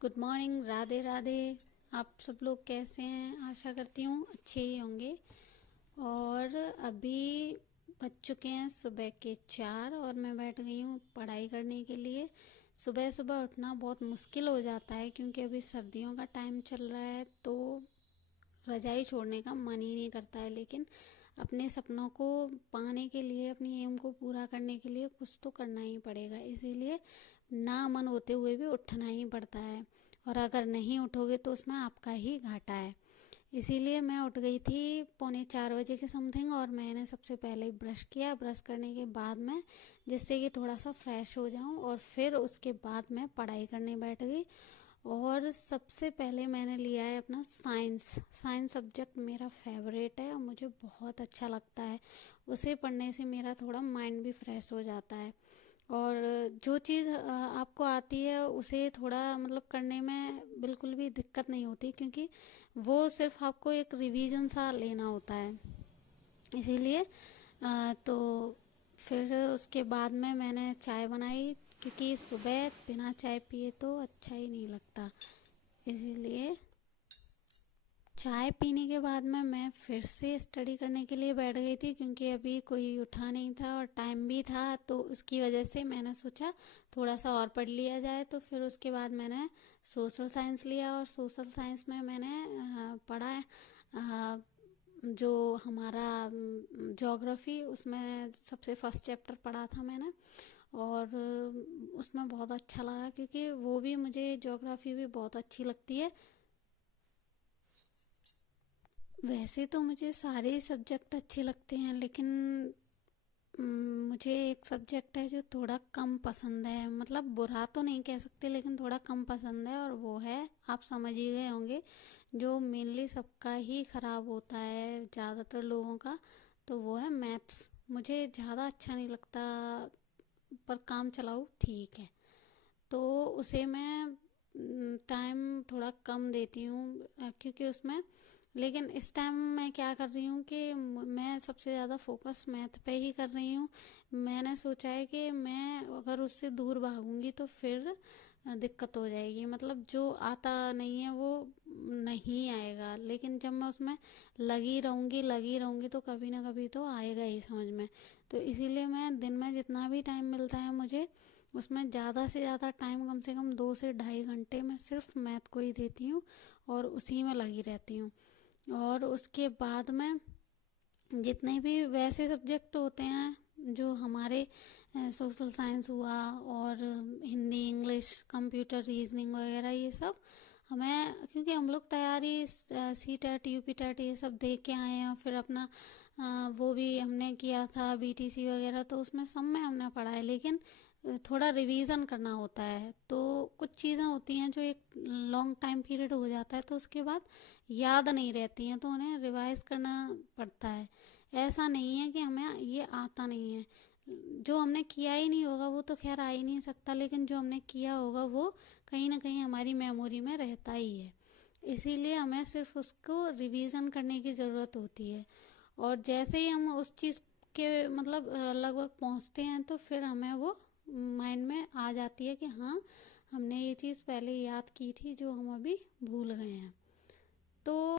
Good morning, Radhe Radhe. आप सब लोग कैसे हैं? आशा करती हूँ अच्छे ही होंगे। और अभी बज चुके हैं सुबह के 4 और मैं बैठ गई हूँ पढ़ाई करने के लिए। सुबह सुबह उठना बहुत मुश्किल हो जाता है क्योंकि अभी सर्दियों का टाइम चल रहा है, तो रजाई छोड़ने का मन ही नहीं करता है। लेकिन अपने सपनों को पाने के लिए, अपनी एम को पूरा करने के लिए कुछ तो करना ही पड़ेगा। इसीलिए ना मन होते हुए भी उठना ही पड़ता है, और अगर नहीं उठोगे तो उसमें आपका ही घाटा है। इसीलिए मैं उठ गई थी 3:45 के समथिंग, और मैंने सबसे पहले ब्रश किया। ब्रश करने के बाद मैं, जिससे कि थोड़ा सा फ्रेश हो जाऊं, और फिर उसके बाद मैं पढ़ाई करने बैठ गई। और सबसे पहले मैंने लिया है अपना साइंस। साइंस सब्जेक्ट मेरा फेवरेट है और मुझे बहुत अच्छा लगता है। उसे पढ़ने से मेरा थोड़ा माइंड भी फ्रेश हो जाता है। और जो चीज़ आपको आती है उसे थोड़ा मतलब करने में बिल्कुल भी दिक्कत नहीं होती, क्योंकि वो सिर्फ आपको एक रिवीजन सा लेना होता है। इसीलिए तो फिर उसके बाद में मैंने चाय बनाई, क्योंकि सुबह बिना चाय पिए तो अच्छा ही नहीं लगता। इसीलिए चाय पीने के बाद में मैं फिर से स्टडी करने के लिए बैठ गई थी, क्योंकि अभी कोई उठा नहीं था और टाइम भी था, तो उसकी वजह से मैंने सोचा थोड़ा सा और पढ़ लिया जाए। तो फिर उसके बाद मैंने सोशल साइंस लिया, और सोशल साइंस में मैंने पढ़ा जो हमारा ज्योग्राफी, उसमें सबसे फर्स्ट चैप्टर पढ़ा था मैंने। और उसमें बहुत अच्छा लगा, क्योंकि वो भी मुझे ज्योग्राफी भी बहुत अच्छी लगती है। वैसे तो मुझे सारे सब्जेक्ट अच्छे लगते हैं, लेकिन मुझे एक सब्जेक्ट है जो थोड़ा कम पसंद है। मतलब बुरा तो नहीं कह सकते, लेकिन थोड़ा कम पसंद है, और वो है, आप समझ ही गए होंगे, जो मेनली सबका ही ख़राब होता है, ज़्यादातर लोगों का। तो वो है मैथ्स। मुझे ज़्यादा अच्छा नहीं लगता, पर काम चलाऊ ठीक है। तो उसे मैं टाइम थोड़ा कम देती हूँ, क्योंकि उसमें, लेकिन इस टाइम मैं क्या कर रही हूँ कि मैं सबसे ज़्यादा फोकस मैथ पे ही कर रही हूँ। मैंने सोचा है कि मैं अगर उससे दूर भागूंगी तो फिर दिक्कत हो जाएगी। मतलब जो आता नहीं है वो नहीं आएगा, लेकिन जब मैं उसमें लगी रहूंगी तो कभी ना कभी तो आएगा ही समझ में। तो इसीलिए मैं दिन में जितना भी टाइम मिलता है मुझे, उसमें ज़्यादा से ज़्यादा टाइम, कम से कम 2 से ढाई घंटे, मैं सिर्फ मैथ को ही देती हूँ और उसी में लगी रहती हूँ। और उसके बाद में जितने भी वैसे सब्जेक्ट होते हैं जो हमारे, सोशल साइंस हुआ, और हिंदी, इंग्लिश, कंप्यूटर, रीजनिंग वगैरह, ये सब हमें, क्योंकि हम लोग तैयारी सी टेट, यूपी टेट ये सब दे के आए हैं, और फिर अपना वो भी हमने किया था बीटीसी वगैरह, तो उसमें सब में हमने पढ़ा है। लेकिन थोड़ा रिवीजन करना होता है, तो कुछ चीज़ें होती हैं जो एक लॉन्ग टाइम पीरियड हो जाता है तो उसके बाद याद नहीं रहती हैं, तो उन्हें रिवाइज करना पड़ता है। ऐसा नहीं है कि हमें ये आता नहीं है। जो हमने किया ही नहीं होगा वो तो खैर आ ही नहीं सकता, लेकिन जो हमने किया होगा वो कहीं ना कहीं हमारी मेमोरी में रहता ही है। इसीलिए हमें सिर्फ उसको रिवीजन करने की ज़रूरत होती है। और जैसे ही हम उस चीज़ के मतलब लगभग पहुंचते हैं, तो फिर हमें वो माइंड में आ जाती है कि हाँ, हमने ये चीज़ पहले याद की थी जो हम अभी भूल गए हैं।